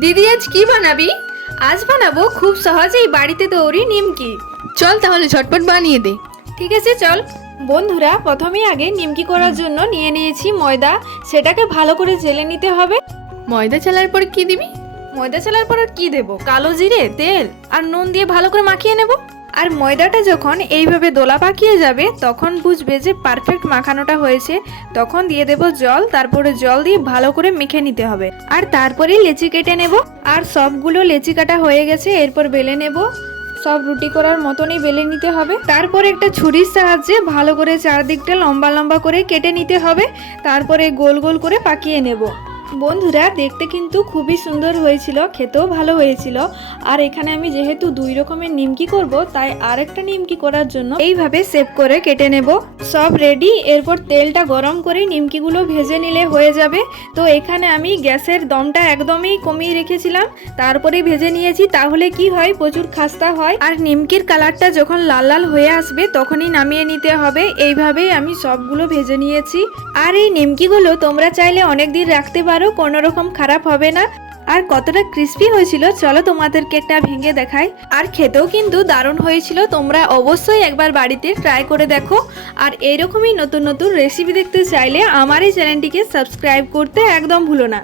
দিদি আজ কি বানাবি? আজ বানাবো খুব সহজেই বাড়িতে তৈরি নিমকি। চল তাহলে ঝটপট বানিয়ে দে। ঠিক আছে চল। বন্ধুরা, প্রথমেই আগে নিমকি করার জন্য নিয়ে নিয়েছি ময়দা। সেটাকে ভালো করে জেলে নিতে হবে। ময়দা চালার পর কি দিবি? ময়দা চালার পর আর কি দেবো? কালো জিরে, তেল আর নুন দিয়ে ভালো করে মাখিয়ে নেব। আর ময়দাটা যখন এইভাবে দোলা পাকিয়ে যাবে তখন বুঝবে যে পারফেক্ট মাখানোটা হয়েছে। তখন দিয়ে দেব জল, তারপরে জল দিয়ে ভালো করে মেখে নিতে হবে। আর তারপরেই লেচি কেটে নেব। আর সবগুলো লেচি কাটা হয়ে গেছে, এরপর বেলে নেব। সব রুটি করার মতনই বেলে নিতে হবে। তারপর একটা ছুরির সাহায্যে ভালো করে চারদিকটা লম্বা লম্বা করে কেটে নিতে হবে। তারপরে গোল গোল করে পাকিয়ে নেব। বন্ধুরা, দেখতে কিন্তু খুবই সুন্দর হয়েছিল, খেতেও ভালো হয়েছিল। আর এখানে আমি যেহেতু 2 রকমের নিমকি করব, তাই আরেকটা নিমকি করার জন্য এইভাবে শেপ করে কেটে নেব। সব রেডি। এরপর তেলটা গরম করে নিমকিগুলো ভেজে নিলে হয়ে যাবে। তো এখানে আমি গ্যাসের দমটা একদমই কমিয়ে রেখেছিলাম, তারপরে ভেজে নিয়েছি। তাহলে কি হয়, প্রচুর খাস্তা হয়। আর নিমকির কালারটা যখন লাল লাল হয়ে আসবে তখনই নামিয়ে নিতে হবে। এইভাবেই আমি সবগুলো ভেজে নিয়েছি। আর এই নিমকিগুলো তোমরা চাইলে অনেক দিন রাখতে পারো, কোনো রকম খারাপ হবে না। আর কতটা ক্রিস্পি হয়েছিল চলো তোমাদেরকে একটা ভেঙে দেখাই। আর খেতেও কিন্তু দারুণ হয়েছিল। তোমরা অবশ্যই একবার বাড়িতে ট্রাই করে দেখো। আর এইরকমই নতুন নতুন রেসিপি দেখতে চাইলে আমার এই চ্যানেলটিকে সাবস্ক্রাইব করতে একদম ভুলো না।